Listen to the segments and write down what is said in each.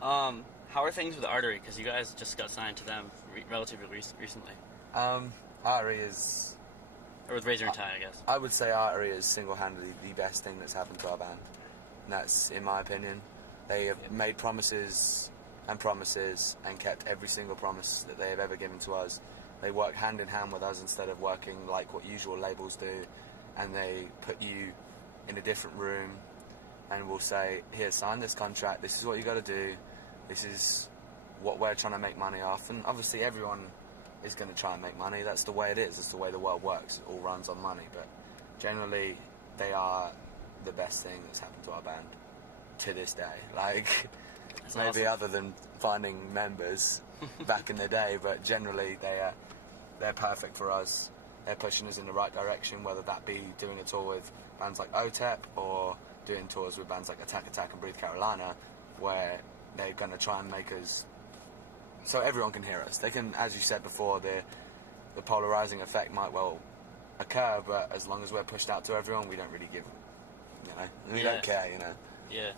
How are things with Artery? Because you guys just got signed to them relatively recently. Artery is, Or with Razor and Tie, I guess. I would say Artery is single-handedly the best thing that's happened to our band. And that's, in my opinion. They have made promises and promises and kept every single promise that they have ever given to us. They work hand in hand with us instead of working like what usual labels do, and they put you in a different room and will say, here, sign this contract, this is what you got to do, this is what we're trying to make money off. And obviously everyone is going to try and make money. That's the way it is. It's the way the world works. It all runs on money. But generally, they are the best thing that's happened to our band to this day. Like, That's maybe awesome. other than finding members back in the day, but generally they're perfect for us. They're pushing us in the right direction, whether that be doing a tour with bands like OTEP or doing tours with bands like Attack Attack and Breathe Carolina, where they're going to try and make us so everyone can hear us. They can, as you said before, the polarizing effect might well occur, but as long as we're pushed out to everyone, we don't really give, we don't care, Yeah.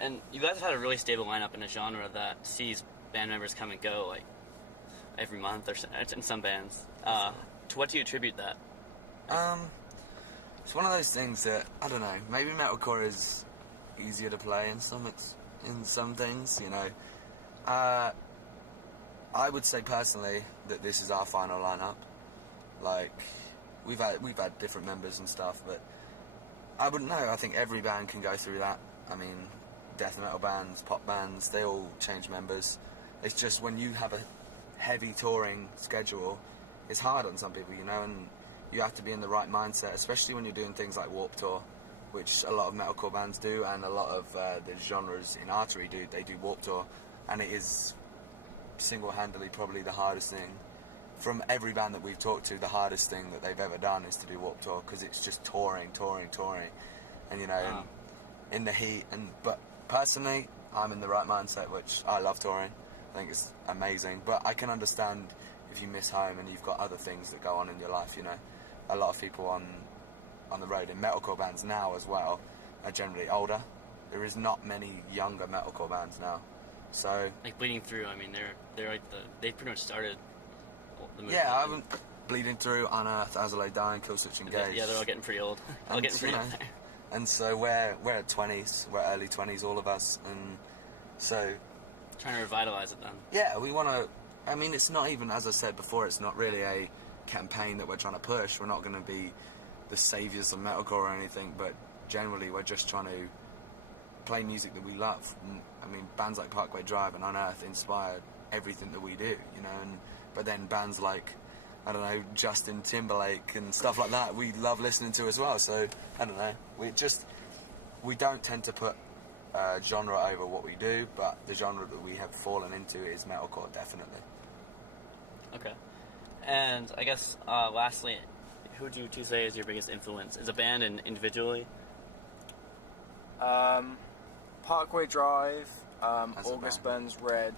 And you guys have had a really stable lineup in a genre that sees band members come and go, like, every month or so, in some bands. To what do you attribute that? It's one of those things that, I don't know, maybe metalcore is easier to play in some things, I would say personally that this is our final lineup. Like, we've had different members and stuff, but I wouldn't know. I think every band can go through that. I mean, death metal bands, pop bands, they all change members. It's just when you have a heavy touring schedule, it's hard on some people, and you have to be in the right mindset, especially when you're doing things like Warped Tour, which a lot of metalcore bands do, and a lot of the genres in Artery do. They do Warped Tour, and it is single-handedly probably the hardest thing. From every band that we've talked to, the hardest thing that they've ever done is to do Warped Tour, because it's just touring, and and in the heat. But personally, I'm in the right mindset, which I love touring. I think it's amazing, but I can understand if you miss home and you've got other things that go on in your life. A lot of people on the road in metalcore bands now as well are generally older. There is not many younger metalcore bands now. So Like Bleeding Through, I mean, they're like they pretty much started the movement. yeah, I haven't Bleeding Through, Unearth, As I Lay Dying, Killswitch Engage. Yeah, they're all getting pretty old. All getting pretty old. And so we're 20s, we're early 20s, all of us, and so Trying to revitalize it then. yeah, we want to. I mean, it's not even, as I said before, it's not really a campaign that we're trying to push. We're not going to be the saviors of metalcore or anything, but generally we're just trying to play music that we love. I mean, bands like Parkway Drive and Unearth inspired everything that we do, but then bands like, I don't know, Justin Timberlake and stuff like that, we love listening to as well. So, I don't know, we don't tend to put genre over what we do, but the genre that we have fallen into is metalcore, definitely. Okay. And I guess lastly, who would you say is your biggest influence? As a band and individually? Parkway Drive, As a August band. Burns Red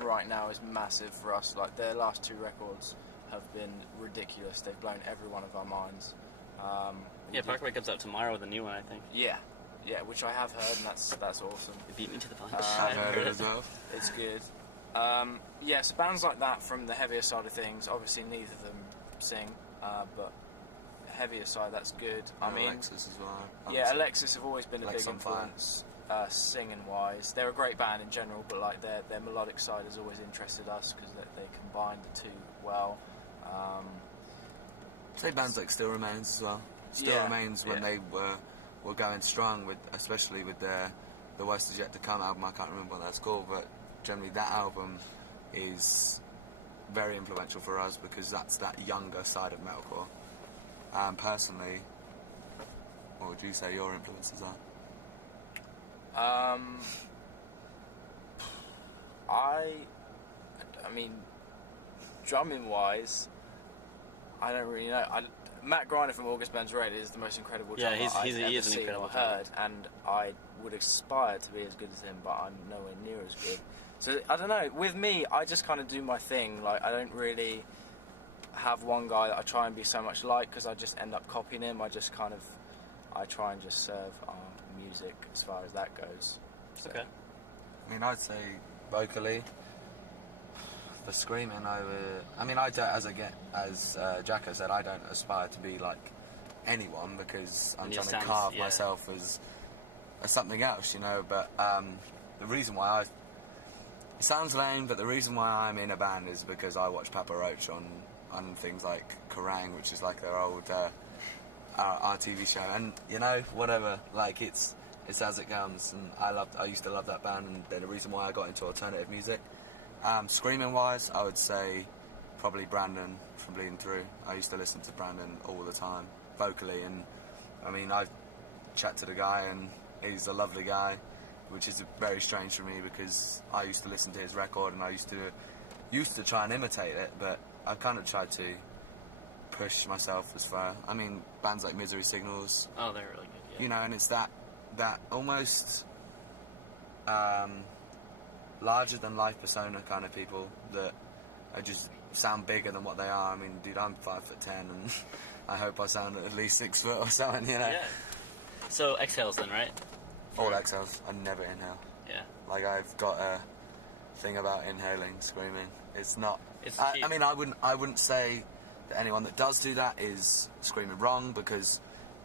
right now is massive for us. Like, their last two records have been ridiculous. They've blown every one of our minds. Yeah, Parkway comes out tomorrow with a new one, I think. Yeah, which I have heard, and that's awesome. It beat me to the punch. I've heard it as well. It's good. So bands like that from the heavier side of things, obviously neither of them sing, but heavier side, that's good. I mean, Alexis as well. Alexis have always been a Lex big on Fire. influence, singing wise. They're a great band in general, but like their melodic side has always interested us because they combine the two well. Say bands like Still Remains as well. Still Remains when they were going strong, with especially with the Worst Is Yet to Come album. I can't remember what that's called, but generally that album is very influential for us because that's that younger side of metalcore. Personally, what would you say your influences are? I mean, drumming wise, I don't really know. Matt Griner from August Burns Red is the most incredible drummer he I've ever is an seen incredible or heard, and I would aspire to be as good as him, but I'm nowhere near as good. So I don't know. With me, I just kind of do my thing. Like, I don't really have one guy that I try and be so much like because I just end up copying him. I try and just serve our music as far as that goes. So. Okay. I mean, I'd say vocally, for screaming, I mean, I don't, as Jacko said, I don't aspire to be like anyone because I'm trying to carve myself as something else, you know. But the reason why it sounds lame, but the reason why I'm in a band is because I watch Papa Roach on things like Kerrang, which is like their old our TV show, and you know, whatever, like it's as it comes. And I used to love that band, and they're the reason why I got into alternative music. Screaming wise, I would say probably Brandon from Bleeding Through. I used to listen to Brandon all the time, vocally, and I mean, I've chat to the guy, and he's a lovely guy, which is very strange for me because I used to listen to his record, and I used to try and imitate it, but I kind of tried to push myself as far. I mean, bands like Misery Signals. Oh, they're really good. Yeah. You know, and it's that almost larger than life persona kind of people that are just sound bigger than what they are. I mean, dude, I'm 5'10", and I hope I sound at least 6 foot or something. You know. Yeah. So exhales then, right? All exhales. I never inhale. Yeah. Like, I've got a thing about inhaling, screaming. It's not. Cheap. I mean, I wouldn't say that anyone that does do that is screaming wrong, because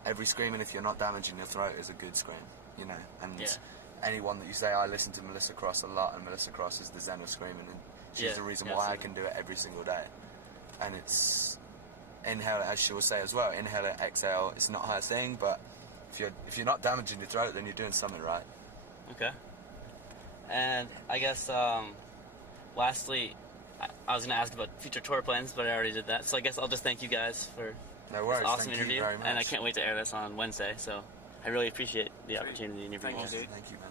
every screaming, if you're not damaging your throat, is a good scream, you know. And anyone that you say, I listen to Melissa Cross a lot, and Melissa Cross is the zen of screaming, and she's the reason why I can do it every single day. And it's inhale, as she will say as well, inhale and exhale. It's not her thing, but if you're not damaging your throat, then you're doing something right. Okay. And I guess lastly, I was going to ask about future tour plans, but I already did that. So I guess I'll just thank you guys for this awesome interview. And I can't wait to air this on Wednesday. So I really appreciate the opportunity to interview you. Thank you, man.